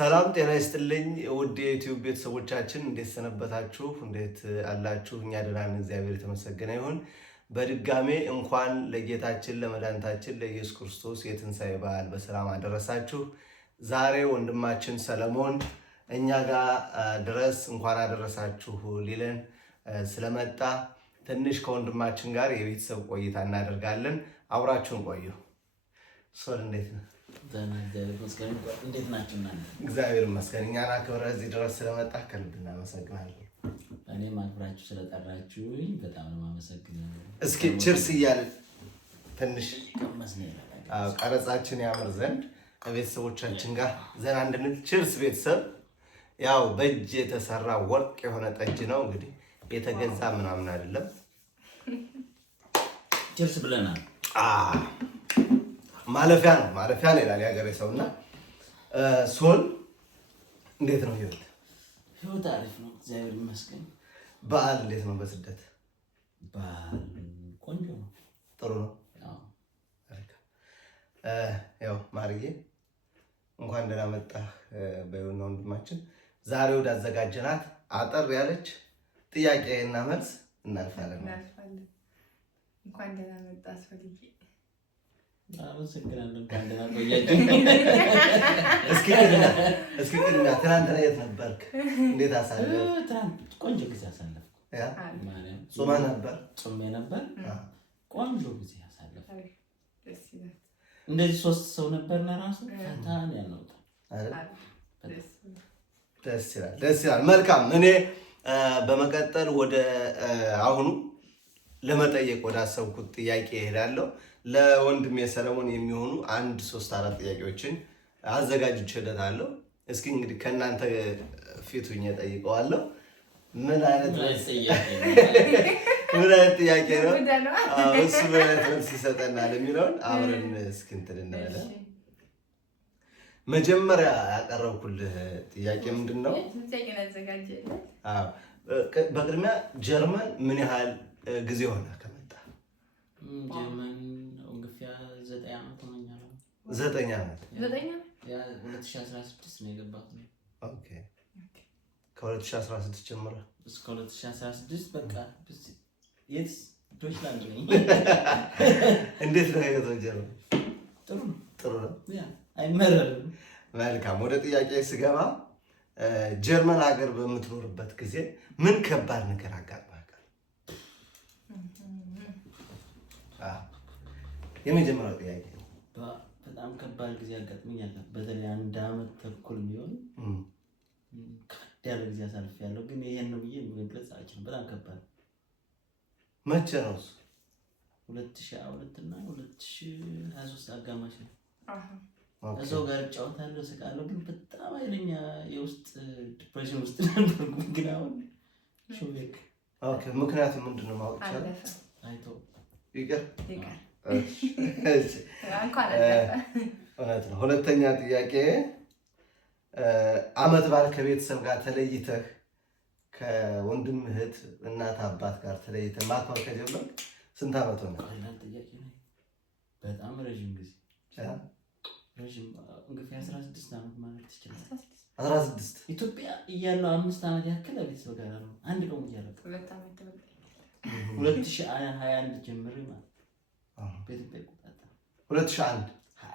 ሰላም ጤና ይስጥልኝ ውድ የዩቲዩብ ቤተሰቦቻችን እንዴት ሰነበታችሁ? እንዴት አላችሁ? እኛ ደህና ነን፣ እግዚአብሔር የተመሰገነ ይሁን። በድጋሜ እንኳን ለጌታችን ለመድኃኒታችን ለኢየሱስ ክርስቶስ የትንሣኤ በዓል በሰላም አደረሳችሁ። ዛሬ ወንድማችን ሰለሞን እኛ ጋር ድረስ እንኳን አደረሳችሁ ሊለን ስለመጣ ትንሽ ከወንድማችን ጋር የቤተሰብ ቆይታ እናደርጋለን። አብራችሁን ቆዩ። ሶል እንዴት ነው? እንዴት ናችሁ? እግዚአብሔር ይመስገን። እኛን አክብረህ እዚህ ድረስ ስለመጣ ከልብ እናመሰግናለን። እኔም አክብራችሁ ስለጠራችሁኝ በጣም ነው የማመሰግነው። እስኪ ችርስ እያልን ትንሽ ቀረጻችን ያምር ዘንድ ከቤተሰቦቻችን ጋር ዘና እንድንል ችርስ። ቤተሰብ ያው በእጅ የተሰራ ወርቅ የሆነ ጠጅ ነው እንግዲህ የተገዛ ምናምን አይደለም። ችርስ ብለናል። ማለፊያ ነው ይላል የሀገሬ ሰውና። ሶል እንዴት ነው ህይወት? ህይወት አሪፍ ነው፣ እግዚአብሔር ይመስገን። በዓል እንዴት ነው? በስደት በዓል ቆንጆ ነው፣ ጥሩ ነው። ያው ማርዬ እንኳን ደህና መጣህ በይውና ወንድማችን። ዛሬ ወደ አዘጋጀናት አጠር ያለች ጥያቄና መልስ እናልፋለን። እንኳን ደህና መጣህ ሶልዬ። አመሰግናለሁ። እንኳን ደህና ቆያችሁ። እስኪ ቅድሚያ ትናንትና የት ነበርክ? እንዴት አሳለፍክ? ትናንት ቆንጆ ጊዜ አሳለፍኩ። ጾመ ነበር? ጾሜ ነበር። ቆንጆ ጊዜ አሳለፍኩ። ደስ ይላል። እንደዚህ 3 ሰው ነበርና ራሱ ፈታን ያለው ደስ ይላል። መልካም። እኔ በመቀጠል ወደ አሁኑ ለመጠየቅ ወደ አሰብኩት ጥያቄ እሄዳለሁ። ለወንድሜ ሰለሞን የሚሆኑ 1 3 4 ጥያቄዎችን አዘጋጅቼለታለሁ። እስኪ እንግዲህ ከእናንተ ፊት ሆኜ ጠይቀዋለሁ። ምን አይነት ጥያቄ ነው እሱ ምን አይነት መልስ ይሰጠናል የሚለውን አብረን እስኪ እንትን እንበለን። መጀመሪያ ያቀረብኩልህ ጥያቄ ምንድን ነው? በቅድሚያ ጀርመን ምን ያህል ጊዜ ሆነ ከመጣ? ጀርመን ኦንግፊያ 9 ዓመት ሆኖኛል። 9 ዓመት? 2016 ነው የገባሁት። ኦኬ። ከ2016 ጀምሮ እስከ 2016 በቃ የት ዶችላንድ ነኝ። እንዴት ነው ህይወት ጀርመን? ጥሩ ነው። አይመረርም። መልካም። ወደ ጥያቄ ስገባ ጀርመን ሀገር በምትኖርበት ጊዜ ምን ከባድ ነገር አጋጥሞሃል? የመጀመሪያው ጥያቄ ነው። በጣም ከባድ ጊዜ አጋጥሞኛል። በተለይ 1 ዓመት ተኩል የሚሆን ከበድ ያለ ጊዜ አሳልፌያለሁ። ግን ይሄን ነው ብዬ መግለጽ አልችልም። በጣም ከባድ። መቼ ነው እሱ? 2022 እና 2023 አጋማሽ ነው። ከሰው ጋር እጫወታለሁ፣ ስቃለሁ። ግን በጣም ኃይለኛ የውስጥ ዲፕሬሽን ውስጥ ነበርኩ። ግን አሁን ሾቤክ። ኦኬ። ምክንያቱም ምንድን ነው ማወቅ ይቻላል? አይቶ ይቀር። እውነት ነው። ሁለተኛ ጥያቄ ዓመት በዓል ከቤተሰብ ጋር ተለይተህ ከወንድም እህት፣ እናት፣ አባት ጋር ተለይተህ ማክበር ከጀመርክ ስንት ዓመት ሆነ? በጣም ረዥም ጊዜ። እንግዲህ 16 ዓመት ማለት ትችላለህ። 16 ኢትዮጵያ እያለሁ 5 ዓመት ያክል ቤተሰብ ጋር ነው። አንድ ቀን እያለሁ 2021 ጀምሬ ማለት በኢትዮጵያ ቆጣጣ 2021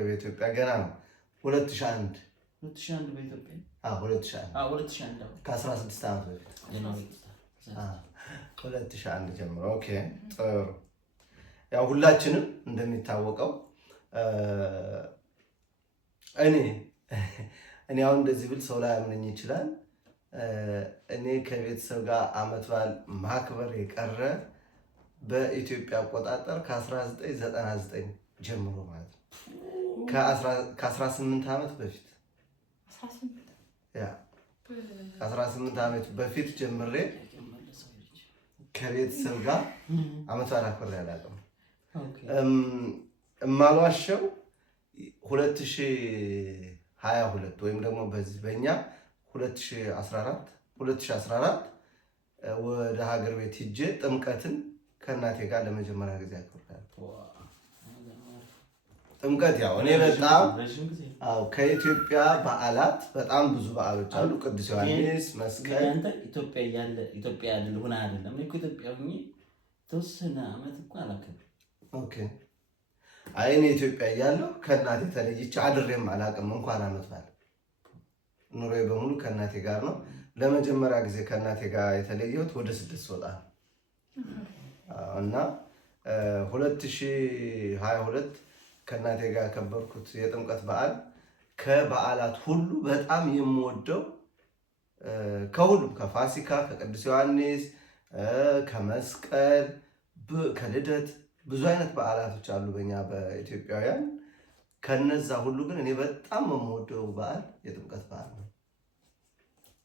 በኢትዮጵያ ገና ነው። 2001 በኢትዮጵያ 2001 ከ16 ዓመት በፊት 2001 ጀምሮ። ኦኬ ጥሩ። ያው ሁላችንም እንደሚታወቀው እኔ አሁን እንደዚህ ብል ሰው ላይ አምነኝ ይችላል። እኔ ከቤተሰብ ጋር ዓመት በዓል ማክበር የቀረ በኢትዮጵያ አቆጣጠር ከ1999 ጀምሮ ማለት ነው። ከ18 ዓመት በፊት ከ18 ዓመት በፊት ጀምሬ ከቤተሰብ ጋር ዓመት በዓል አክብሬ አላውቅም። እማሏሸው 2022 ወይም ደግሞ በዚህ በእኛ 2014 ወደ ሀገር ቤት ሂጄ ጥምቀትን ከእናቴ ጋር ለመጀመሪያ ጊዜ አክብሬያለሁ። ጥምቀት ያው እኔ በጣም ከኢትዮጵያ በዓላት በጣም ብዙ በዓሎች አሉ። ቅዱስ ዮሐንስ፣ መስቀል። አንተ ኢትዮጵያ እያለ ኢትዮጵያ አይደል ሆነ አይደለም እኮ ኢትዮጵያ ሆኜ ተወሰነ ዓመት እኮ አላከብርም። ኦኬ አይ እኔ ኢትዮጵያ እያለሁ ከእናቴ ተለይቼ አድሬም አላውቅም። እንኳን ዓመት በዓል ኑሮዬ በሙሉ ከእናቴ ጋር ነው። ለመጀመሪያ ጊዜ ከእናቴ ጋር የተለየሁት ወደ 6 ወጣ እና 2022 ከእናቴ ጋር ያከበርኩት የጥምቀት በዓል ከበዓላት ሁሉ በጣም የምወደው ከሁሉም ከፋሲካ፣ ከቅዱስ ዮሐንስ፣ ከመስቀል፣ ከልደት ብዙ አይነት በዓላቶች አሉ በእኛ በኢትዮጵያውያን። ከነዛ ሁሉ ግን እኔ በጣም የምወደው በዓል የጥምቀት በዓል ነው።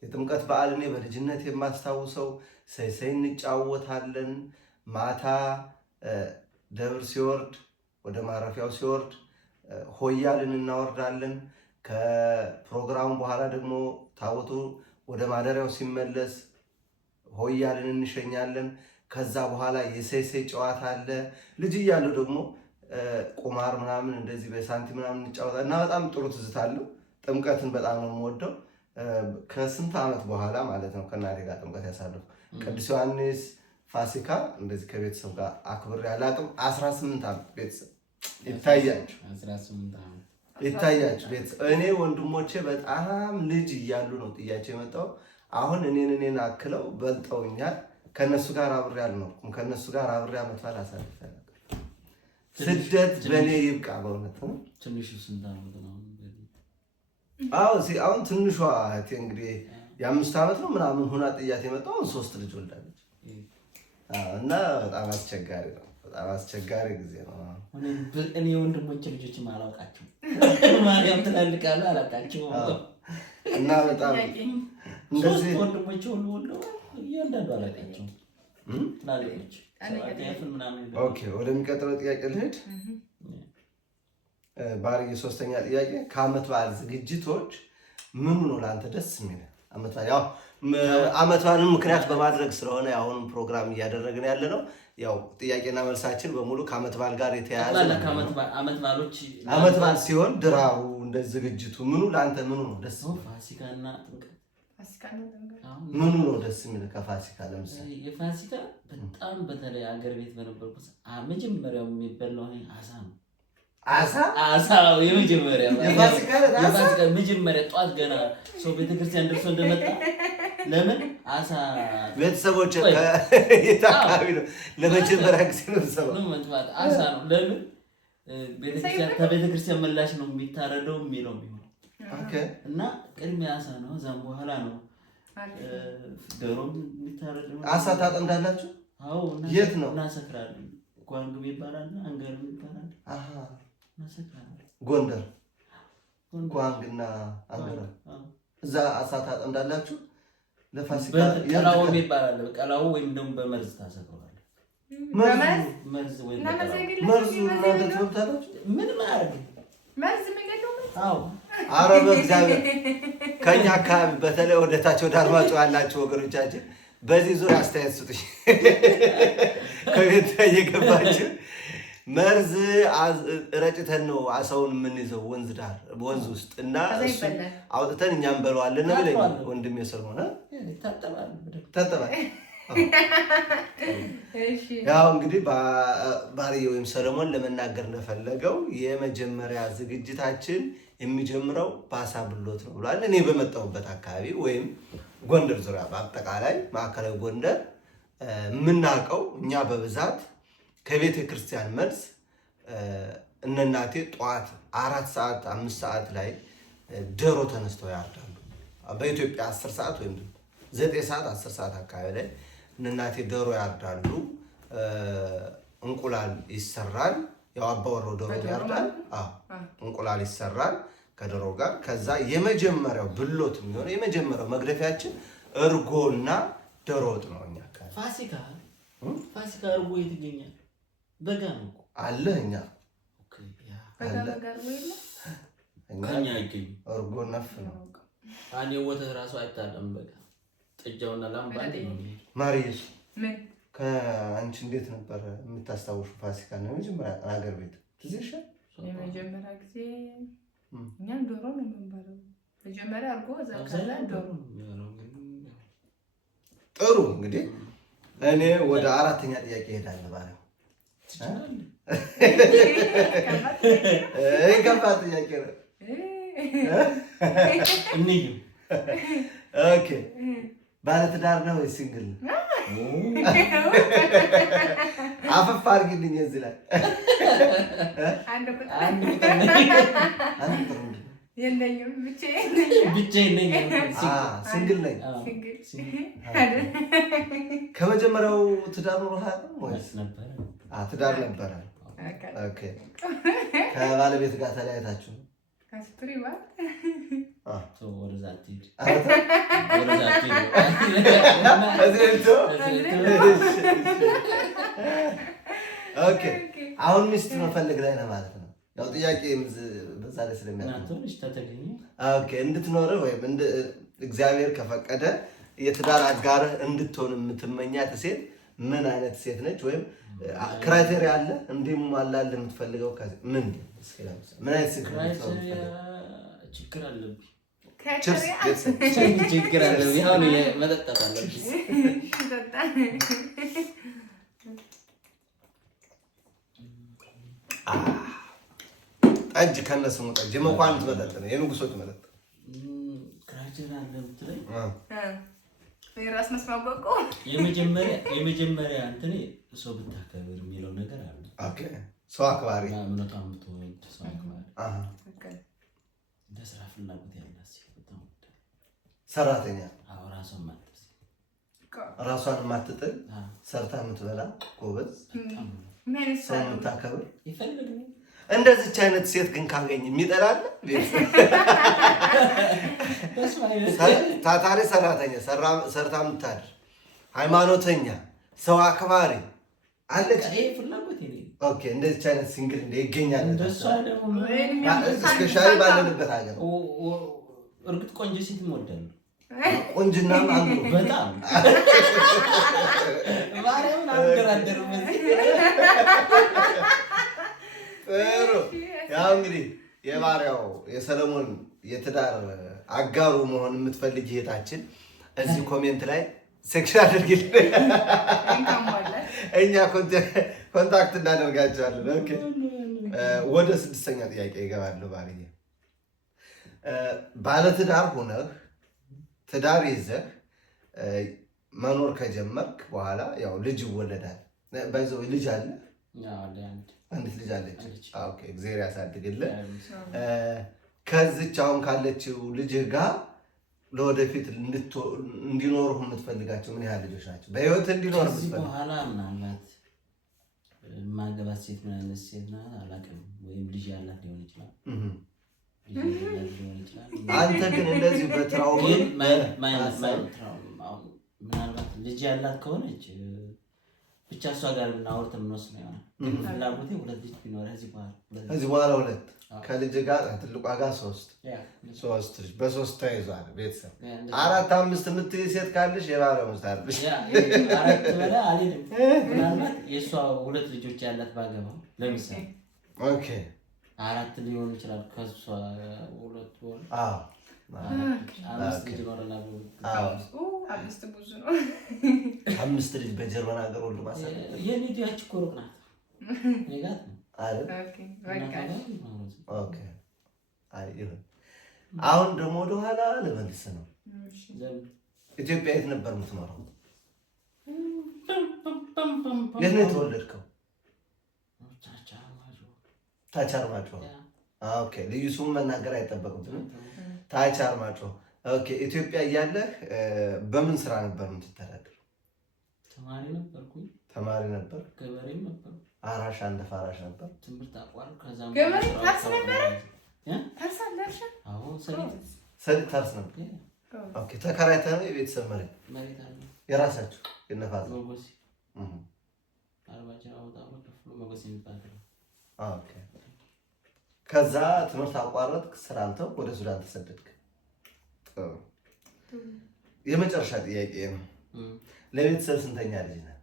የጥምቀት በዓል እኔ በልጅነት የማስታውሰው ሰይሰይ እንጫወታለን። ማታ ደብር ሲወርድ ወደ ማረፊያው ሲወርድ ሆያልን እናወርዳለን። ከፕሮግራሙ በኋላ ደግሞ ታቦቱ ወደ ማደሪያው ሲመለስ ሆያልን እንሸኛለን። ከዛ በኋላ የሰይሰይ ጨዋታ አለ። ልጅ እያለሁ ደግሞ ቁማር ምናምን እንደዚህ በሳንቲም ምናምን እንጫወታለን እና በጣም ጥሩ ትዝታ አለው። ጥምቀትን በጣም ነው የምወደው። ከስንት ዓመት በኋላ ማለት ነው ከእናቴ ጋር ጥምቀት ያሳለፉ። ቅዱስ ዮሐንስ፣ ፋሲካ እንደዚህ ከቤተሰብ ጋር አክብሬ አላውቅም። 18 ዓመት ቤተሰብ ይታያችሁ ቤተሰብ። እኔ ወንድሞቼ በጣም ልጅ እያሉ ነው ጥያቸው የመጣው። አሁን እኔን አክለው በልጠውኛል። ከነሱ ጋር አብሬ አልኖርኩም። ከነሱ ጋር አብሬ ዓመት በዓል አሳልፌያለሁ። ስደት በእኔ ይብቃ በእውነት ነው። ትንሹ ስንት ዓመት ነው? አሁን ትንሿ እህቴ እንግዲህ የ5 ዓመት ነው ምናምን ሁና ጥያት የመጣው 3 ልጅ ወልዳለች እና በጣም አስቸጋሪ ነው። በጣም አስቸጋሪ ጊዜ ነው። እኔ ወንድሞቼ ልጆችም አላውቃቸውም። ማርያም ትላልቃለ አላውቃቸውም እና በጣም እንደዚህ ወንድሞቼ ሁሉ እያንዳንዱ አላውቃቸውም። ትላልቆች ኦኬ ወደሚቀጥለው ጥያቄ ልሄድ። ባርዬ 3ኛ ጥያቄ ከዓመት በዓል ዝግጅቶች ምኑ ነው ለአንተ ደስ የሚል? ዓመት በዓልን ምክንያት በማድረግ ስለሆነ አሁንም ፕሮግራም እያደረግን ያለ ነው። ያው ጥያቄና መልሳችን በሙሉ ከዓመት በዓል ጋር የተያያዘ ዓመት በዓል ሲሆን ድራሩ እንደ ዝግጅቱ ምኑ ለአንተ ምኑ ነው ደስ የሚል? ፋሲካና ጥምቀት። ምኑ ነው ደስ የሚል? ከፋሲካ ለምሳሌ የፋሲካ በጣም በተለይ አገር ቤት በነበርኩት መጀመሪያው የሚበላው አሳ ነው። አሳ የመጀመሪያ መጀመሪያ ጠዋት ገና ሰው ቤተክርስቲያን ደርሶ እንደመጣ ለምን አሳ ቤተሰቦች የታካቢ ነው ለመጀመሪያ ጊዜ ነው አሳ ነው። ለምን ከቤተክርስቲያን መላሽ ነው የሚታረደው የሚለው ቢሆን እና ቅድሚያ አሳ ነው። እዛም በኋላ ነው ዶሮ የሚታረደው። አሳ ታጠምዳላችሁ? አዎ። የት ነው? እናሰክራለን። ጓንግብ ይባላል፣ አንገር ይባላል። ጎንደር ጓንግና አንገራ እዛ አሳ ታጠምዳላችሁ? ለፋሲካ ቀላው ይባላል። ቀላው ወይም ደግሞ በመርዝ ታሰክራለህ። መርዝ ወይ መርዝ እናንተ ትወጣላችሁ? ምን ማድረግ መርዝ የሚገለው? አዎ። ኧረ በእግዚአብሔር ከኛ አካባቢ በተለይ ወደታች ወደ አርማጭሆ ያላችሁ ወገኖቻችን በዚህ ዙሪያ አስተያየት ስጡኝ። ከቤት እየገባችሁ መርዝ ረጭተን ነው አሳውን የምንይዘው ወንዝ ዳር ወንዝ ውስጥ እና እሱን አውጥተን እኛም በለዋለን ነው ብለኝ ወንድሜ ስለሆነ ታጠባል። ያው እንግዲህ ባርዬ ወይም ሰለሞን ለመናገር እንደፈለገው የመጀመሪያ ዝግጅታችን የሚጀምረው በአሳ ብሎት ነው ብሏል። እኔ በመጣሁበት አካባቢ ወይም ጎንደር ዙሪያ በአጠቃላይ ማዕከላዊ ጎንደር የምናውቀው እኛ በብዛት ከቤተ ክርስቲያን መልስ እነ እናቴ ጠዋት 4 ሰዓት 5 ሰዓት ላይ ዶሮ ተነስተው ያርዳሉ። በኢትዮጵያ 10 ሰዓት ወይም 9 ሰዓት 10 ሰዓት አካባቢ ላይ እነ እናቴ ዶሮ ያርዳሉ። እንቁላል ይሰራል። ያው አባወራው ዶሮ ያርዳል። እንቁላል ይሰራል ከዶሮ ጋር። ከዛ የመጀመሪያው ብሎት የሚሆነው የመጀመሪያው መግደፊያችን እርጎና ዶሮ ወጥ ነው። እኛ ፋሲካ እርጎ የት ይገኛል? በጋ ነው አለ። እኛ ከኛ ይገኝ እርጎ ነፍ ነው። አንዴ ወተት ራሱ አይታለም። በጋ ጥጃውና ላም ባንዴ ነው። ማርዬስ ከአንቺ እንዴት ነበር የምታስታውሹ ፋሲካ ነው? መጀመሪያ አገር ቤት ትዝ ይልሻል? የመጀመሪያ ጊዜ እኛም ዶሮ ነው የምንበላው። መጀመሪያ አድርጎ ዘካላ ዶሮ። ጥሩ እንግዲህ እኔ ወደ አራተኛ ጥያቄ እሄዳለሁ። ባለው ከባድ ጥያቄ ነው። ኦኬ ባለትዳር ነው ወይ ሲንግል? አፈፍ አድርጊልኝ እዚህ ላይ አንድ የለኝም ሲንግል ነኝ። ከመጀመሪያው ትዳር ኖሮህ ወይስ ነበረ? ትዳር ነበረ። ኦኬ ከባለቤት ጋር ተለያይታችሁ? አሁን ሚስት መፈለግ ላይ ነው ማለት ነው። ያው ጥያቄ በዛ ላይ እንድትኖር ወይም እግዚአብሔር ከፈቀደ የትዳር አጋርህ እንድትሆን የምትመኛት ሴት ምን አይነት ሴት ነች? ወይም ክራይቴሪያ አለ እንዲሟላልህ የምትፈልገው ምን አይነት ሴት ነች? ችግር አለብኝ ችግር አለብኝ አሁን መጠጣት አለብኝ። ጠጅ ከነስሙ ጠጅ የመኳንንት መጠጥ ነው፣ የንጉሶች መጠጥ። ክራይቴሪያ አለ የምትለኝ ራስ መስማበቆ የመጀመሪያ እንትኔ ሰው ብታከብር የሚለው ነገር አለ። ኦኬ ሰው አክባሪ፣ እምነቷን የምትወድ ሰው አክባሪ፣ ለስራ ፍላጎት ያላት ሴት በጣም ሰራተኛ፣ ራሷን የማትጥል ሰርታ የምትበላ ጎበዝ፣ ሰው የምታከብር ይፈልግ። እንደዚች አይነት ሴት ግን ካገኝ የሚጠላል? ታታሪ ሰራተኛ፣ ሰርታ የምታድር፣ ሃይማኖተኛ፣ ሰው አክባሪ አለች። ኦኬ እንደዚች አይነት ሲንግል ይገኛል? እስከሻሪ ባለንበት ሀገር እርግጥ ቆንጆ ሴት እወዳለሁ። ቆንጅናም አንዱ በጣም ማርያምን አልደራደርም። ጥሩ ያው እንግዲህ የባሪያው የሰለሞን የትዳር አጋሩ መሆን የምትፈልግ እህታችን እዚህ ኮሜንት ላይ ሴክሽን አድርጊልን፣ እኛ ኮንታክት እናደርጋቸዋለን። ኦኬ ወደ ስድስተኛ ጥያቄ ይገባለሁ። ባለትዳር ሆነህ ትዳር ይዘህ መኖር ከጀመርክ በኋላ ያው ልጅ ይወለዳል። ባይዘው ልጅ አለ? አንዲት ልጅ አለች። ኦኬ እግዚአብሔር ያሳድግልህ። ከዚች አሁን ካለችው ልጅህ ጋር ለወደፊት እንዲኖሩ የምትፈልጋቸው ምን ያህል ልጆች ናቸው? በህይወት እንዲኖር የምትፈልጋቸው በኋላ ምናልባት ማገባት ሴት ምን አይነት ሴት ናት አላውቅም። ወይም ልጅ ያላት ሊሆን ይችላል። አንተ ግን እንደዚህ በትራውማ ምናልባት ልጅ ያላት ከሆነች ብቻ እሷ ጋር ብናወርት የምንወስነው ይሆናል። ፍላጎቴ ሁለት ልጅ ቢኖር ከዚህ በኋላ ሁለት ከልጅ ጋር ትልቋ ጋር ሶስት ልጅ በሶስት ተይዟል። ቤተሰብ 4 5 የምትይዝ ሴት ካለሽ የባሪያው ሚስት አለሽ። 4 በላይ አልሄድም። ምናልባት የእሷ ሁለት ልጆች ያላት ባገባ ለምሳሌ ኦኬ 4 ሊሆን ይችላል። ከእሷ ሁለት ወር 5 ልጅ ይኖረናል። 5 ብዙ ነው። 5 ልጅ በጀርመን ሀገር ወልዶ ማሳደግ የኔ ዲያች እኮ ሩቅ ናት አይደል? ኦኬ አሁን ደግሞ ወደኋላ ልመልስ ነው። ኢትዮጵያ የት ነበር የምትኖረው? የት ነው የተወለድከው? ታች አርማጭሆ። ኦኬ ልዩ ስሙ መናገር አይጠበቅም። ታች አርማጭሆ። ኦኬ ኢትዮጵያ እያለህ በምን ስራ ነበር የምትተዳደረው? ተማሪ ነበር። ገበሬም ነበር። አራሽ አንደ ፋራሽ ነበር። ትምህርት አቋርጥ ከዛም ገበሬ ታርስ ነበር። ታርሳለሽ? አዎ ሰሊጥ ታርስ ነበር። ኦኬ ተከራይተህ ነው? የቤተሰብ መሬት አለ የራሳችሁ የነፋስ ሞጎሲ አርባጃ አውጣው ከፍሎ ሞጎሲ የሚባለው። ኦኬ ከዛ ትምህርት አቋረጥክ፣ ስራን ተውክ፣ ወደ ሱዳን ተሰደድክ። የመጨረሻ ጥያቄ ነው። ለቤተሰብ ስንተኛ ልጅ ነህ?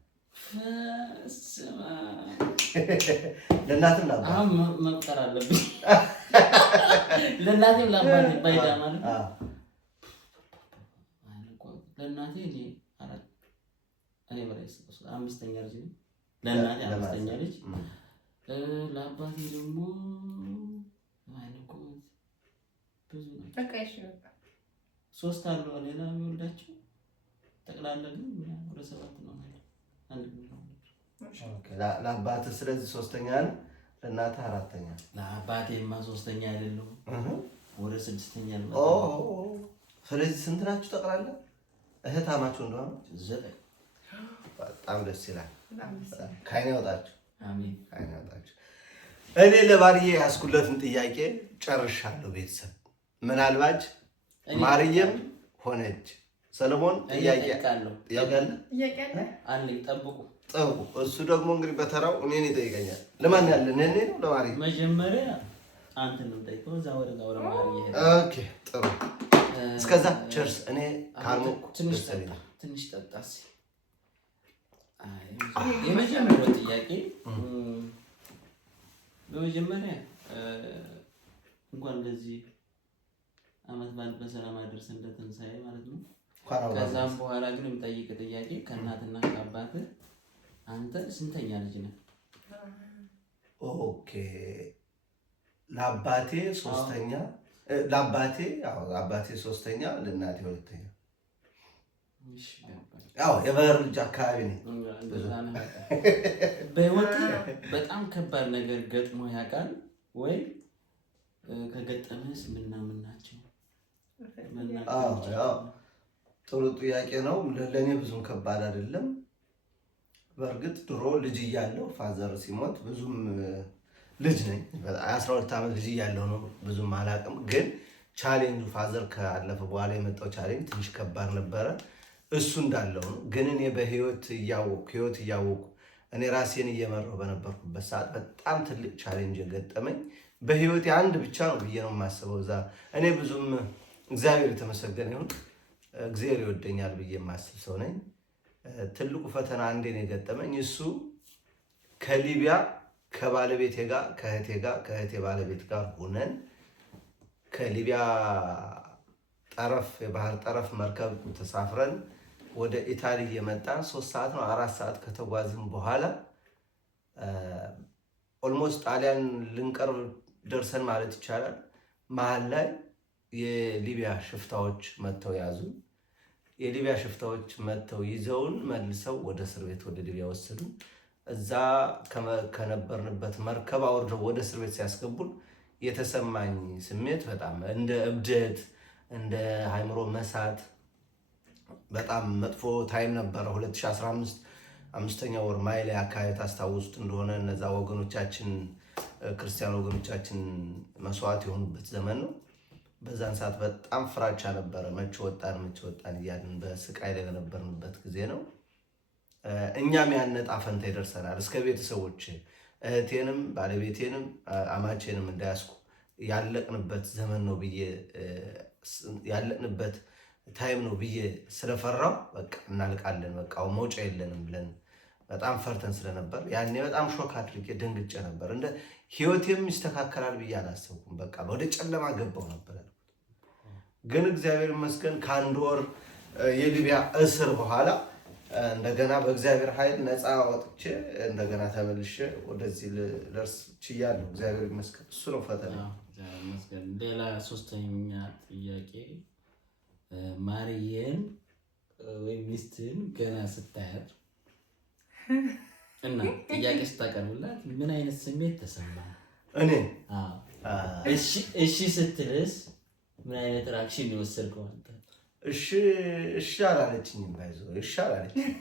ለእናትም ለአባት አሁን መቁጠር አለብኝ። ለእናቴም ለአባቴ ባይዳ ማለት ለእናቴ እኔ በላይ አምስተኛ ልጅ ነኝ። ለእናቴ አምስተኛ ልጅ፣ ለአባቴ ደግሞ ብዙ ናቸው። 3 አሉ ሌላ የሚወልዳቸው ጠቅላላ ግን ወደ 7 ነው። ለአባትህ ስለዚህ 3ኛ ነው፣ ለእናትህ 4ኛ። ለአባቴማ 3ኛ አይደለሁም ወደ 6ኛ ነው። ስለዚህ ስንት ናችሁ ጠቅላላ? እህታማችሁ እንደሆነ 9። በጣም ደስ ይላል። ከዓይኔ ያውጣችሁ። አሜን። ከዓይኔ ያውጣችሁ። እኔ ለማርዬ ያስኩለትን ጥያቄ ጨርሻለሁ። ቤተሰብ ምናልባት ማርዬም ሆነች ሰለሞን ጥያቄ አለ ጠብቁ። እሱ ደግሞ እንግዲህ በተራው እኔን ይጠይቀኛል። ለማን ያለ እኔ ነው ለማርዬ? መጀመሪያ አንተን ነው ጠይቀው፣ እዛ ወደ ማርዬ ሄደ። ኦኬ ጥሩ። እስከዛ ቸርስ። እኔ ካልሞኩ ትንሽ ጠጣስ። የመጀመሪያው ጥያቄ በመጀመሪያ እንኳን ለዚህ ዓመት በዓል በሰላም አደረሰን ለትንሣኤ ማለት ነው። ከዛም በኋላ ግን የምጠይቅ ጥያቄ ከእናትና ከአባትህ አንተ ስንተኛ ልጅ ነህ? ኦኬ ለአባቴ 3ኛ፣ ለአባቴ አባቴ 3ኛ፣ ለእናቴ 2ኛ። የባህር ልጅ አካባቢ ነኝ። በህይወት በጣም ከባድ ነገር ገጥሞ ያውቃል ወይ? ከገጠመስ ምናምን ናቸው? ጥሩ ጥያቄ ነው። ለእኔ ብዙም ከባድ አይደለም። በእርግጥ ድሮ ልጅ እያለሁ ፋዘር ሲሞት ብዙም ልጅ ነኝ፣ 12 ዓመት ልጅ እያለሁ ነው፣ ብዙም አላውቅም። ግን ቻሌንጁ ፋዘር ካለፈ በኋላ የመጣው ቻሌንጅ ትንሽ ከባድ ነበረ። እሱ እንዳለው ነው። ግን እኔ በህይወት እያወቁ እኔ ራሴን እየመራሁ በነበርኩበት ሰዓት በጣም ትልቅ ቻሌንጅ የገጠመኝ በህይወቴ አንድ ብቻ ነው ብዬ ነው የማስበው። እዛ እኔ ብዙም እግዚአብሔር የተመሰገነ ይሁን እግዚአብሔር ይወደኛል ብዬ የማስብ ሰው ነኝ። ትልቁ ፈተና አንዴ ነው የገጠመኝ። እሱ ከሊቢያ ከባለቤቴ ጋር ከእህቴ ባለቤት ጋር ሆነን ከሊቢያ ጠረፍ የባህር ጠረፍ መርከብ ተሳፍረን ወደ ኢታሊ የመጣን 3 ሰዓት ነው 4 ሰዓት ከተጓዝን በኋላ ኦልሞስት ጣሊያን ልንቀርብ ደርሰን ማለት ይቻላል። መሀል ላይ የሊቢያ ሽፍታዎች መጥተው ያዙ። የሊቢያ ሽፍታዎች መጥተው ይዘውን መልሰው ወደ እስር ቤት ወደ ሊቢያ ወሰዱን። እዛ ከነበርንበት መርከብ አውርደው ወደ እስር ቤት ሲያስገቡን የተሰማኝ ስሜት በጣም እንደ እብደት፣ እንደ አእምሮ መሳት በጣም መጥፎ ታይም ነበረ። 2015 5ኛ ወር ማይ ላይ አካባቢ ታስታውሱት እንደሆነ እነዛ ወገኖቻችን ክርስቲያን ወገኖቻችን መስዋዕት የሆኑበት ዘመን ነው። በዛን ሰዓት በጣም ፍራቻ ነበረ። መቼ ወጣን እያልን በስቃይ ላይ በነበርንበት ጊዜ ነው። እኛም ያን ዕጣ ፈንታ ይደርሰናል። እስከ ቤተሰቦች እህቴንም ባለቤቴንም አማቼንም እንዳያስኩ ያለቅንበት ዘመን ነው ብዬ ያለቅንበት ታይም ነው ብዬ ስለፈራው በቃ እናልቃለን፣ በቃ መውጫ የለንም ብለን በጣም ፈርተን ስለነበር ያኔ በጣም ሾክ አድርጌ ደንግጬ ነበር። እንደ ህይወቴም ይስተካከላል ብዬ አላሰብኩም። በቃ ወደ ጨለማ ገባው ነበር። ግን እግዚአብሔር ይመስገን ከ1 ወር የሊቢያ እስር በኋላ እንደገና በእግዚአብሔር ኃይል ነፃ ወጥቼ እንደገና ተመልሼ ወደዚህ ልደርስ ችያለሁ። እግዚአብሔር ይመስገን። እሱ ነው ፈተና። ሌላ 3ኛ ጥያቄ ማርዬን ወይም ሚስትን ገና ስታያት እና ጥያቄ ስታቀርብላት ምን አይነት ስሜት ተሰማ? እኔ እሺ ስትልስ ምን አይነት ሪአክሽን የወሰድከው አንተ? እሺ አላለችኝም። እሺ አላለችኝም።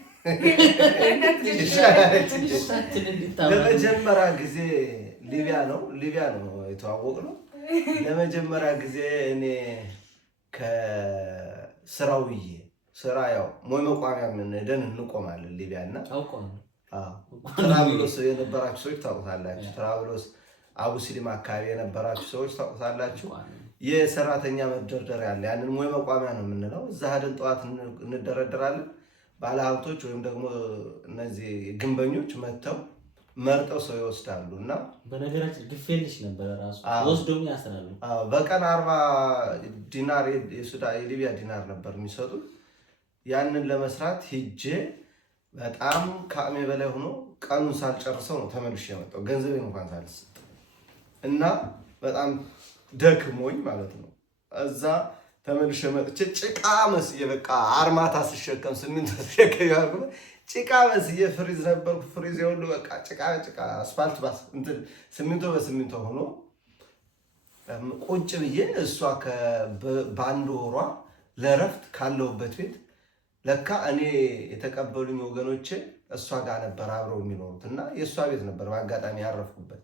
ለመጀመሪያ ጊዜ ሊቢያ ነው የተዋወቅነው። ለመጀመሪያ ጊዜ እኔ ከስራውዬ ስራ ያው ሞይ መቋሚያ ምን ሄደን እንቆማለን ሊቢያ እና ትራብሎስ የነበራችሁ ሰዎች ታውቁታላችሁ። ትራብሎስ አቡሲሊም አካባቢ የነበራችሁ ሰዎች ታውቁታላችሁ። የሰራተኛ መደርደሪያ አለ። ያንን ሞይ መቋሚያ ነው የምንለው። እዛ ሄደን ጠዋት እንደረደራለን፣ ባለሀብቶች ወይም ደግሞ እነዚህ ግንበኞች መጥተው መርጠው ሰው ይወስዳሉ እና በነገራችን ግፌልሽ ነበር ራሱ ወስዶም ያስራሉ። በቀን 40 ዲናር የሊቢያ ዲናር ነበር የሚሰጡት። ያንን ለመስራት ሂጄ በጣም ከአቅሜ በላይ ሆኖ ቀኑን ሳልጨርሰው ነው ተመልሼ የመጣው ገንዘቤን እንኳን ሳልሰጥ እና በጣም ደክሞኝ ማለት ነው። እዛ ተመልሼ መጥቼ ጭቃ መስዬ በቃ አርማታ ስሸከም ሲሚንቶ ስሸከም ጭቃ መስዬ ፍሪዝ ነበርኩ። ፍሪዝ የሁሉ በቃ ጭቃ አስፋልት ባስ እንትን ሲሚንቶ በሲሚንቶ ሆኖ ቁጭ ብዬ እሷ በአንድ ወሯ ለእረፍት ካለሁበት ቤት ለካ እኔ የተቀበሉኝ ወገኖቼ እሷ ጋር ነበር አብረው የሚኖሩት እና የእሷ ቤት ነበር በአጋጣሚ ያረፍኩበት።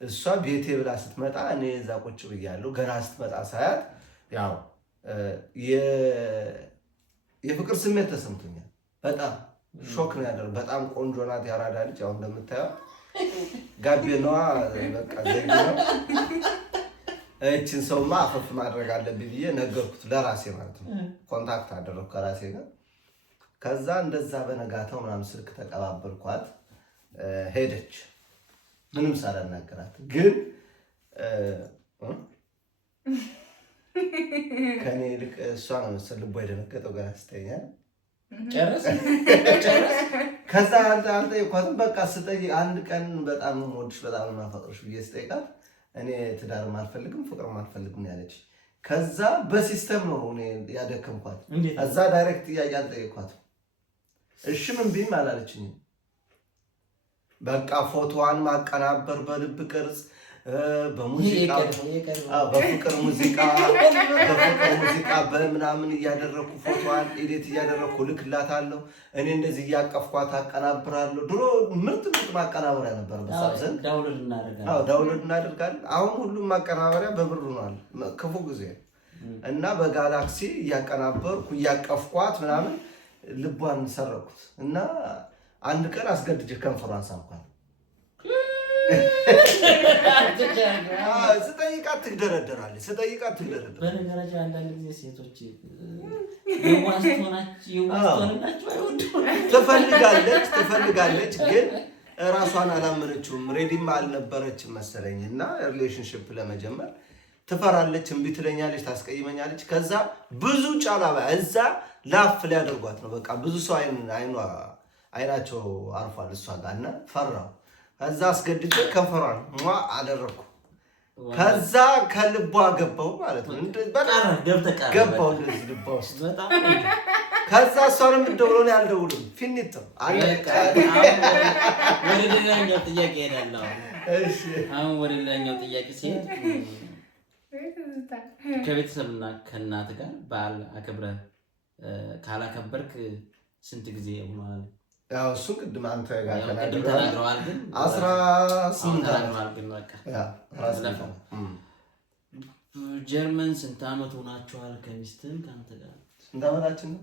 እሷ ቤቴ ብላ ስትመጣ እኔ እዛ ቁጭ ብያለሁ። ገና ስትመጣ ሳያት ያው የፍቅር ስሜት ተሰምቶኛል። በጣም ሾክ ነው ያደረገው። በጣም ቆንጆ ናት፣ ያራዳ ልጅ። አሁን እንደምታየው ጋቤናዋ በቃ ዘግ ነው። እችን ሰውማ አፈፍ ማድረግ አለብኝ ብዬ ነገርኩት ለራሴ ማለት ነው። ኮንታክት አደረኩ ከራሴ ጋር። ከዛ እንደዛ በነጋታው ምናምን ስልክ ተቀባበልኳት። ሄደች ምንም ሳላናገራት። ግን ከኔ ይልቅ እሷ ነው መሰል ልቧ የደነገጠው ገና ስተኛል። ጨረስ ከዛ አልጠየኳትም። በቃ ስጠይቅ አንድ ቀን በጣም ነው የምወድሽ በጣም ነው የማፈቅርሽ ብዬ ስጠይቃት እኔ ትዳርም አልፈልግም ፍቅርም አልፈልግም ያለች። ከዛ በሲስተም ነው እኔ ያደከምኳት። እዛ ዳይሬክት ጥያቄ አልጠየኳትም። እሺ ምን ቢም አላለችኝም። በቃ ፎቶዋን ማቀናበር በልብ ቅርጽ በሙዚቃ በፍቅር ሙዚቃ በምናምን እያደረኩ ፎቶዋን ኤዲት እያደረኩ ልክላታለሁ። እኔ እንደዚህ እያቀፍኳት አቀናብራለሁ። ድሮ ምርጥ ማቀናበሪያ ነበር በሳብዘን ዳውንሎድ እናደርጋለን። አሁን ሁሉም ማቀናበሪያ በብር ሆኗል። ክፉ ጊዜ እና በጋላክሲ እያቀናበርኩ እያቀፍኳት ምናምን ልቧን ሰረኩት እና አንድ ቀን አስገድጄ ከንፈሯን ሳምኳት። ስጠይቃት ትግደረደራለች። በነገራችን አንዳንድ ጊዜ ሴቶች ትፈልጋለች ግን እራሷን አላመነችውም። ሬዲም አልነበረችም መሰለኝ እና ሪሌሽንሽፕ ለመጀመር ትፈራለች፣ እምቢ ትለኛለች፣ ታስቀይመኛለች። ከዛ ብዙ ጫላባ እዛ ላፍ ሊያደርጓት ነው። በቃ ብዙ ሰው አይናቸው አርፏል እሷ ጋር እና ፈራው። ከዛ አስገድጄ ከንፈሯን አደረኩ። ከዛ ከልቧ ገባው ማለት ነው። ገባው እንደዚህ ልቧ ውስጥ። ከዛ እሷን የምትደውለው ነው ያልደውልም ፊኒት ወደ ሌላኛው ጥያቄ ሄዳለሁ። አሁን ወደ ሌላኛው ጥያቄ ሲሄድ ከቤተሰብና ከእናት ጋር በዓል አክብረህ ካላከበርክ ስንት ጊዜ ሆኗል? ያው እሱን ቅድም አንተ ጋር ተናግረዋል፣ ግን 18 ግን በቃ ጀርመን ስንት ዓመት ሆናችኋል? ከሚስትህም ከአንተ ጋር ስንት ዓመታችን ነው?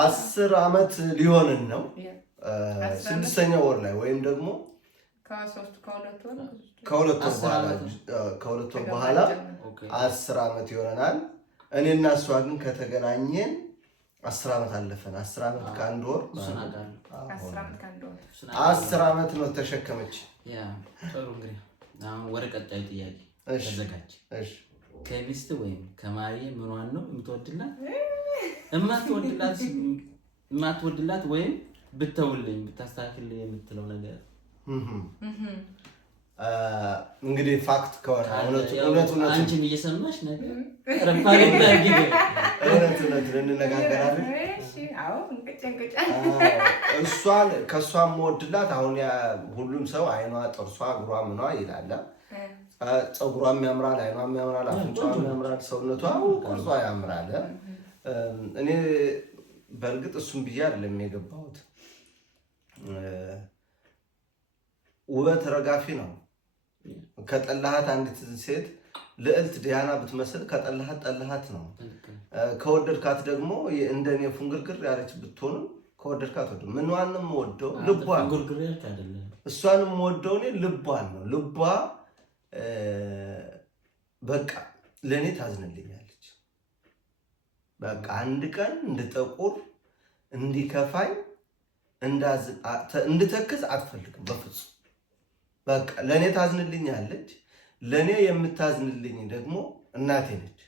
10 ዓመት ሊሆንን ነው። 6ኛው ወር ላይ ወይም ደግሞ ከሁለት ወር በኋላ 10 ዓመት ይሆነናል። እኔና እሷ ግን ከተገናኘን 10 ዓመት አለፈን። 10 ዓመት ከአንድ ወር 10 ዓመት ነው ተሸከመች። ጥሩ እንግዲህ አሁን ወደ ቀጣዩ ጥያቄ ተዘጋጅ። ከሚስት ወይም ከማርዬ ምኗን ነው የማትወድላት ወይም ብተውልኝ ብታስተካክልኝ የምትለው ነገር? እንግዲህ ፋክት ከሆነ እውነት አንቺን እየሰማሽ ነገር እውነት እንነጋገራለን። ከእሷም የምወድላት አሁን ሁሉም ሰው አይኗ፣ ጥርሷ፣ እግሯ ምኗ ይላል። ፀጉሯም ያምራል፣ አይኗም ያምራል፣ አፍንጫዋም ያምራል፣ ሰውነቷ ቅርጿ ያምራል። እኔ በእርግጥ እሱም ብዬ አይደለም የገባሁት። ውበት ረጋፊ ነው። ከጠላሃት አንዲት ሴት ልዕልት ዲያና ብትመስል ከጠላሃት ጠላሃት ነው። ከወደድካት ደግሞ እንደኔ ፉንግርግር ያለች ብትሆንም ከወደድካት ወደ ምንዋንም ወደው ልቧን እሷንም ወደው እኔ ልቧን ነው። ልቧ በቃ ለእኔ ታዝንልኛለች። በቃ አንድ ቀን እንድጠቁር እንዲከፋኝ እንድተክዝ አትፈልግም በፍጹም። በቃ ለእኔ ታዝንልኛለች። ለእኔ የምታዝንልኝ ደግሞ እናቴ ነች።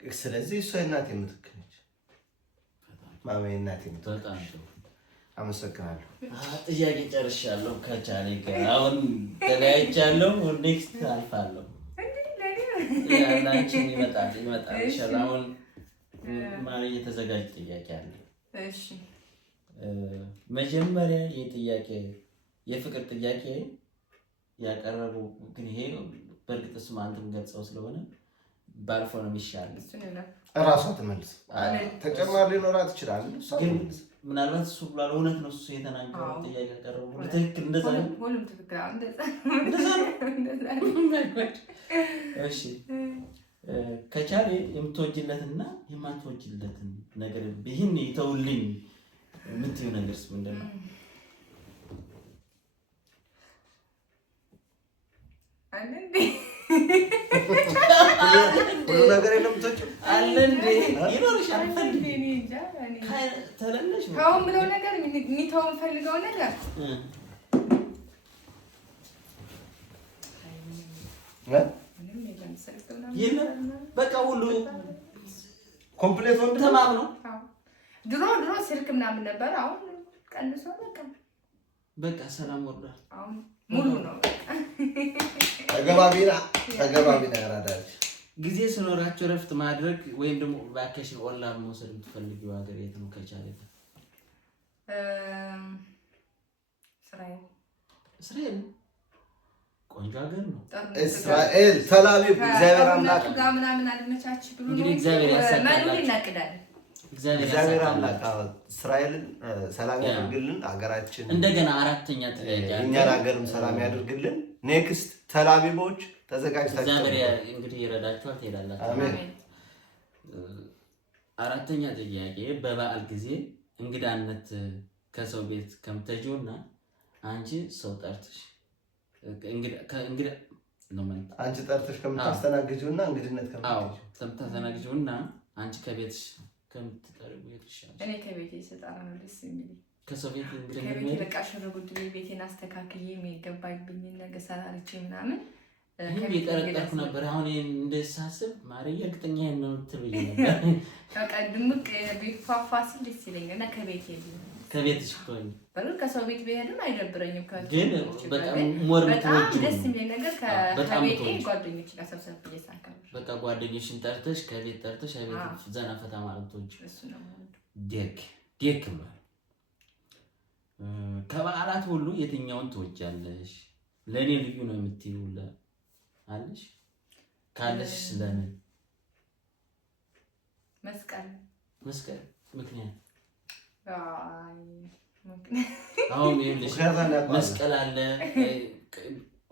ስለዚህ እሷ እናቴ ምትክ ነች። ማሜ እናቴ ምትክ። አመሰግናለሁ። ጥያቄ ጨርሻለሁ። ከቻሌ ጋር አሁን ተለያይቻለሁ። ኔክስት አልፋለሁ። ያላንቺን ይመጣል ይሻላል። አሁን ማሪ የተዘጋጀ ጥያቄ አለ። እሺ መጀመሪያ የጥያቄ የፍቅር ጥያቄ ያቀረቡ ግን ይሄ በእርግጥስ አንተም ገልጸው ስለሆነ ባልፎ ነው የሚሻለው። እራሷ ትመልስ። ተጨማሪ ሊኖራት ይችላል። ግን ምናልባት እሱ ብሏል። እውነት ነው እሱ የተናገረው ጥያቄ ያቀረቡ ትክክል እንደዛ ነው። ሁሉም ትክክል እንደዛ ነው። እሺ ከቻሌ የምትወጂለትና የማትወጂለትን ነገር ይህን ይተውልኝ የምትይው ነገርስ ምንድን ነው? ሁሉ ነገር የለምቶችም አለ እንዴ ይኖርሻል። ተለለሽ ካሁን ብለው ነገር የሚተው ፈልገው ነገር የለም። በቃ ሁሉ ኮምፕሌት ወንድ ተማምኖ ድሮ ስልክ ምናምን ነበር። አሁን ቀንሶ በቃ ሰላም ወርዷል። አሁን ሙሉ ነው። ተገባቢና ያራዳች ጊዜ ሲኖራችሁ ረፍት ማድረግ ወይም ደግሞ ቫኬሽን ኦንላይን መውሰድ የምትፈልጊው ሀገር የት ነው? ከቻለ እስራኤል ቆንጆ ሀገር ነው። እስራኤል ተላቪቭ እግዚአብሔር አምላክ ጋር ምናምን አልመቻች ብሎ እንግዲህ እግዚአብሔር ያሳካል። እግዚአብሔር አምላክ እስራኤልን ሰላም ያድርግልን። ሀገራችን እንደገና አራተኛ ጥያቄ እኛን ሀገርም ሰላም ያድርግልን። ኔክስት ተላቪቮች ተዘጋጅታችሁ እግዚአብሔር እንግዲህ ይረዳችኋል፣ ትሄዳላችሁ። አሜን። አራተኛ ጥያቄ በበዓል ጊዜ እንግዳነት ከሰው ቤት ከምትሄጂውና አንቺ ሰው ጠርተሽ እንግዳ ነው ማለት አንቺ ጠርተሽ ከምታስተናግጂውና እንግድነት ከምታስተናግጂውና አንቺ ከቤትሽ ከምትጠርቡ ይሻላል። እኔ ከቤቴ ስጠራ ነው ደስ የሚለኝ። ከሰው ቤት እንግድነት ከቤቴ በቃ ሽርጉድ ቤቴን አስተካክዬ የሚገባኝን ነገር ሰራርቼ ምናምን እየጠረጠርኩ ነበር። አሁን እንደዚህ ሳስብ ማርዬ እርግጠኛ ነው ትብዬ ነበር። በቃ ድምቅ ቤት ፏፏ ሲል ደስ ይለኛል እና ከቤቴ ከቤትሽ ሆኝ በሩን ከሰው ቤት ብሄድም አይደብረኝም። ግን በጣም ሞር በጣም ደስ የሚለኝ ነገር ከቤቴ ጓደኞች ጋር ሰብሰብ ብዬ ሳከብር በቃ ጓደኞችን ጠርተሽ ከቤት ጠርተሽ ቤት ዘና ፈታ ማለት ነው። እሱ ነው ደግ ብሏል። ከበዓላት ሁሉ የትኛውን ትወጃለሽ? ለእኔ ልዩ ነው የምትይው አለሽ? ካለሽ ስለምን? መስቀል ምክንያት አሁን ይኸውልሽ መስቀል አለ።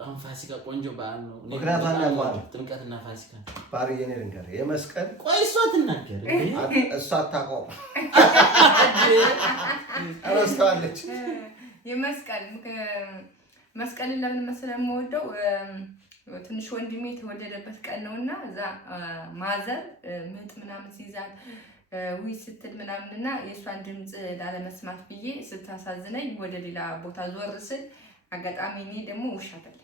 አሁን ፋሲካ ቆንጆ በዓል ነው። ጥምቀትና ፋሲካ ባሪዬ ነው ልንገር የመስቀል ቆይ እሷ ትናገር እሷ አታውቀውም አረስተዋለች። መስቀልን ለምን መሰለህ የምወደው ትንሽ ወንድሜ የተወለደበት ቀን ነውና እዛ ማዘር ምጥ ምናምን ሲይዛት ውይ ስትል ምናምንና የእሷን ድምፅ ላለመስማት ብዬ ስታሳዝነኝ ወደ ሌላ ቦታ ዞር ስል አጋጣሚ እኔ ደግሞ ውሻ በላ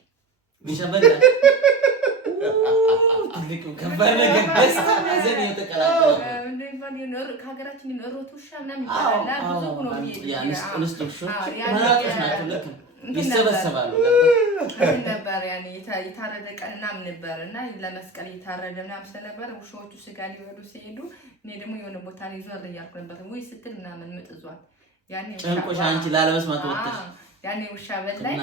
ትልቁ ከባድ ነገር ደስታ ማዘን የተቀላቀለ ከሀገራችን ሮት ውሻ ምናምን ይባላል። ብዙ ሆኖ ይሰበሰባሉ ነበር ያኔ የታረደ ቀን ምናምን ነበር እና ለመስቀል የታረደ ምናምን ስለነበረ ውሾቹ ስጋ ሊበሉ ሲሄዱ እኔ ደግሞ የሆነ ቦታ ላይ ዞር እያልኩ ነበር። ውይ ስትል ምናምን ምጥ ይዟል። ያኔ ጨንቆሽ አንቺ ላለመስማት ወጥተሽ ያኔ ውሻ በላይ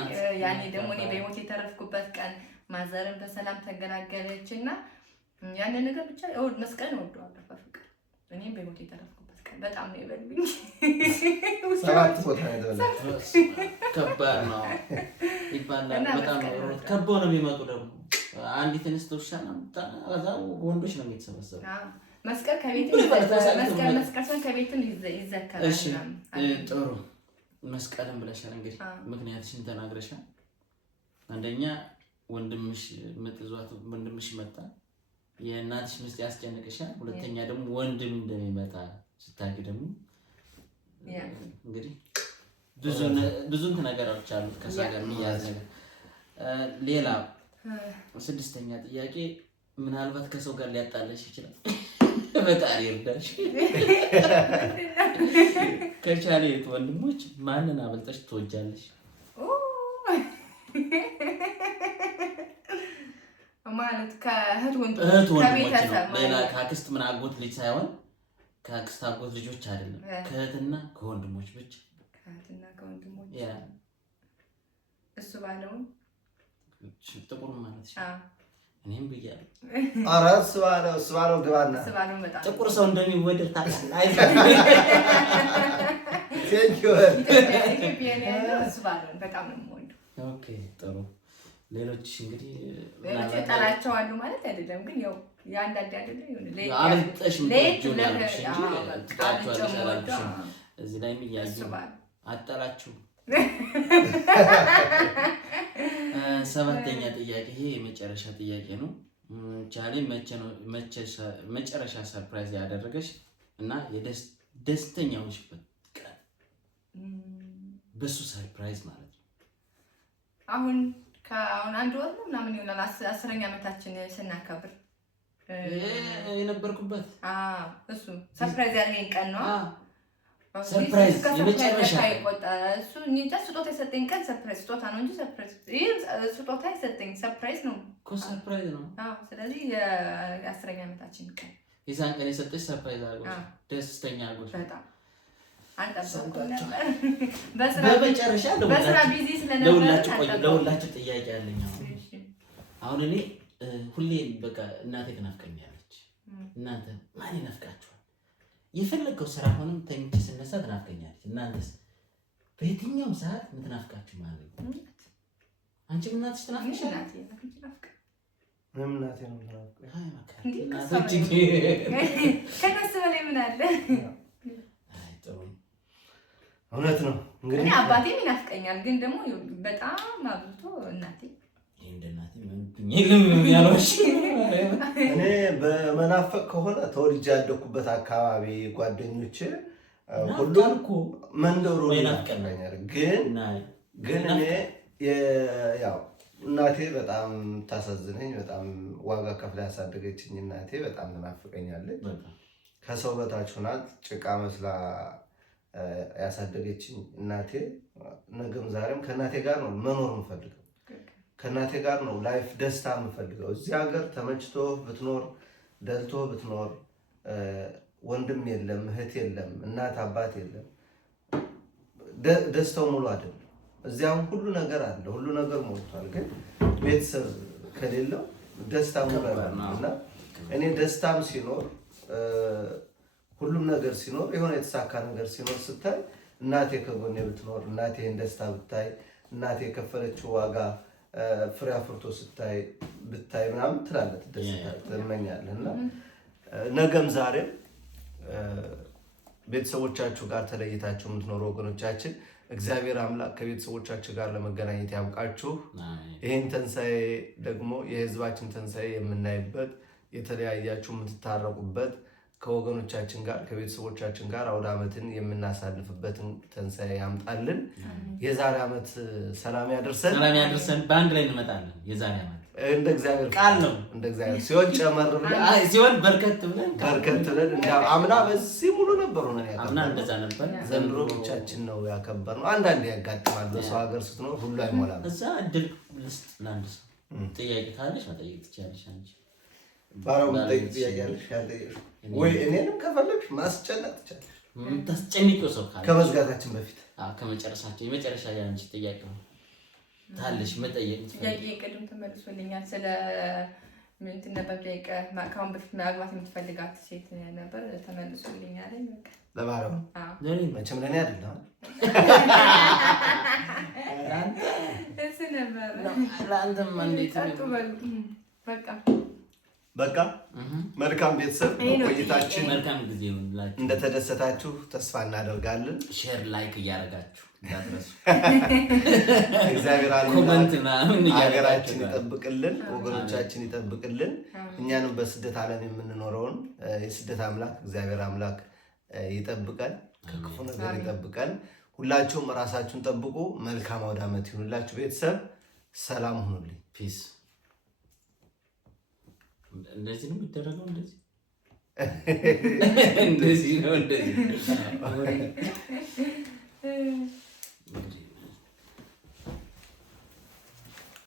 ያኔ ደግሞ እኔ በህይወት የተረፍኩበት ቀን ማዘርን በሰላም ተገላገለች እና ያንን ነገር ብቻ መስቀል እወደዋለሁ በፍቅር እኔም በህይወት የተረፍኩበት ቀን በጣም ነው የበሉኝ። 7 ቦታ ነው የተበላው። ከባድ ነው ይባላል። በጣም ሮት ከቦ ነው የሚመጡ ደግሞ አንዲት እንስት ውሻ ነው ወንዶች ነው የሚተሰበሰቡ። መስቀል ከቤት መስቀል ከቤትን ይዘከራል። እሺ ጥሩ መስቀልን ብለሻል። እንግዲህ ምክንያትሽን ተናግረሻል። አንደኛ ወንድምሽ ምጥ ይዟት ወንድምሽ መጣ የእናትሽ ሚስት ያስጨንቅሻል። ሁለተኛ ደግሞ ወንድም እንደሚመጣ ስታቂ ደግሞ እንግዲህ ብዙ ነገሮች አሉት ከእሷ ጋር የሚያዝ ነገር። ሌላ 6ኛ ጥያቄ ምናልባት ከሰው ጋር ሊያጣላሽ ይችላል። ፈጣሪ ይርዳሽ። ከቻለ ወንድሞች ማንን አበልጠሽ ትወጃለሽ? ማለት ከእህት ወንድሞች ነው። ሌላ ከአክስት ምን አጎት ልጅ ሳይሆን ከአክስት አጎት ልጆች አይደለም፣ ከእህትና ከወንድሞች ብቻ። ከእህትና ከወንድሞች እሱ ባለውን ጥቁር ማለት ይችላል። እኔም ብያለሁ። ኧረ እሱ ባለው ግባና ጥቁር ሰው እንደሚወደድ ታውቃለህ። በጣም ነው የምወደው። ኦኬ ጥሩ። ሌሎች እንግዲህ ጠላቸዋለሁ ማለት አይደለም፣ ግን ያው የአንዳንድ አይደለም እዚህ ላይ የሚያዙ አጠላችሁ። 7ኛ ጥያቄ፣ ይሄ የመጨረሻ ጥያቄ ነው። ቻሌ መጨረሻ ሰርፕራይዝ ያደረገሽ እና ደስተኛ ሆንሽበት ቀን በሱ ሰርፕራይዝ ማለት ነው። አሁን አንድ ወር ነው ምናምን ይሆናል 10ኛ ዓመታችን ስናከብር የነበርኩበት እሱ ሰርፕራይዝ ያለኝ ቀን ነው። ሰርፕራይዝ የመጨረሻ እሱ እንጃ ስጦታ የሰጠኝ ቀን ሰርፕራይዝ ስጦታ ነው እንጂ ሰርፕራይዝ ስጦታ የሰጠኝ ሰርፕራይዝ ነው እኮ ሰርፕራይዝ ነው። ስለዚህ የ10ኛ ዓመታችን ቀን የዛን ቀን የሰጠሽ ሰርፕራይዝ አድርጎሽ ደስተኛ አድርጎሽ በጣም አልጠበኩም ነበር። በመጨረሻ በስራ ቢዚ ስለነበር ለሁላችሁ ጥያቄ አለኝ። አሁን እኔ ሁሌ በቃ እናቴ ትናፍቀኛለች። እናንተ ማን ይናፍቃችኋል? የፈለገው ስራ ሆነም ተኝቼ ስነሳ ትናፍቀኛለች። እናንተስ በየትኛውም ሰዓት የምትናፍቃችሁ ማለት ነው? አንቺም እናትሽ ትናፍቅሻለች? ምንም እናቴ ነው ትናፍቀኝ። ከነሱ በላይ ምን አለ? እውነት ነው። እንግዲህ እኔ አባቴም ይናፍቀኛል፣ ግን ደግሞ በጣም አብዝቶ እናቴ እኔ በመናፈቅ ከሆነ ተወልጄ ያደኩበት አካባቢ ጓደኞቼ ሁሉም መንደሩ ይናፍቀኛል። ግን እኔ ያው እናቴ በጣም ታሳዝነኝ፣ በጣም ዋጋ ከፍላ ያሳደገችኝ እናቴ በጣም ትናፍቀኛለች። ከሰው በታች ሆና ጭቃ መስላ ያሳደገችኝ እናቴ ነገም ዛሬም ከእናቴ ጋር ነው መኖር የምፈልገው። ከእናቴ ጋር ነው ላይፍ ደስታ የምፈልገው። እዚህ ሀገር ተመችቶ ብትኖር ደልቶ ብትኖር ወንድም የለም እህት የለም እናት አባት የለም፣ ደስታው ሙሉ አይደለም። እዚያም ሁሉ ነገር አለ፣ ሁሉ ነገር ሞልቷል። ግን ቤተሰብ ከሌለው ደስታ ሙሉ አይደለም። እና እኔ ደስታም ሲኖር ሁሉም ነገር ሲኖር የሆነ የተሳካ ነገር ሲኖር ስታይ እናቴ ከጎኔ ብትኖር እናቴ ደስታ ብታይ እናቴ የከፈለችው ዋጋ ፍሬ አፍርቶ ብታይ ምናምን ትላለህ፣ ትመኛለህ። እና ነገም ዛሬም ቤተሰቦቻችሁ ጋር ተለይታችሁ የምትኖሩ ወገኖቻችን እግዚአብሔር አምላክ ከቤተሰቦቻችሁ ጋር ለመገናኘት ያብቃችሁ። ይህን ትንሣኤ ደግሞ የህዝባችን ትንሣኤ የምናይበት የተለያያችሁ የምትታረቁበት ከወገኖቻችን ጋር ከቤተሰቦቻችን ጋር አውደ ዓመትን የምናሳልፍበትን ትንሣኤ ያምጣልን። የዛሬ ዓመት ሰላም ያደርሰን በአንድ ላይ እንመጣለን። የዛሬ ዓመት እንደ እግዚአብሔር ቃል ነው። እንደ እግዚአብሔር ሲሆን ጨመር ብለን ሲሆን በርከት ብለን አምና በዚህ ሙሉ ነበሩ ነው ያከበርነው። አምና እንደዛ ነበር። ዘንድሮ ብቻችን ነው ያከበርነው። አንዳንዴ ያጋጥማል። በሰው ሀገር ስትኖር ሁሉ አይሞላም። እዛ እድል ልስጥ ለአንድ ሰው ጥያቄ ካለሽ መጠየቅ ትችያለሽ። አንቺ ባራው ጠይቅ ጥያቄ አለሽ ያልጠየቅሽው ወይ እኔንም ከፈለግሽ ማስጨነቅ ትችያለሽ። የምታስጨንቂው ሰው ካለ ከመዝጋታችን በፊት ከመጨረሻችን የመጨረሻ ያንቺ ጥያቄ ነው ታለሽ መጠየቅ ጥያቄ ቅድም ተመልሶልኛል። ስለ ምን ነበር ጠይቀ ከአሁን በፊት ማግባት የምትፈልጋት ሴት ነበር ተመልሶልኛል። በቃ ለባራው መቼም ለኔ አይደለም እሱ ነበር ለአንተም እንዴት በቃ መልካም ቤተሰብ ቆይታችን መልካም ጊዜ ይሁንላችሁ። እንደተደሰታችሁ ተስፋ እናደርጋለን። ሼር ላይክ እያደረጋችሁ እንዳትረሱ። እግዚአብሔር ኮሜንት ምናምን ሀገራችን ይጠብቅልን፣ ወገኖቻችን ይጠብቅልን። እኛንም በስደት ዓለም የምንኖረውን የስደት አምላክ እግዚአብሔር አምላክ ይጠብቀን፣ ከክፉ ነገር ይጠብቀን። ሁላችሁም ራሳችሁን ጠብቁ። መልካም አውደ ዓመት ይሁንላችሁ። ቤተሰብ ሰላም ሁኑልኝ። ፒስ። እንደዚህ ነው የሚደረገው። እንደዚህ ነው እንደዚህ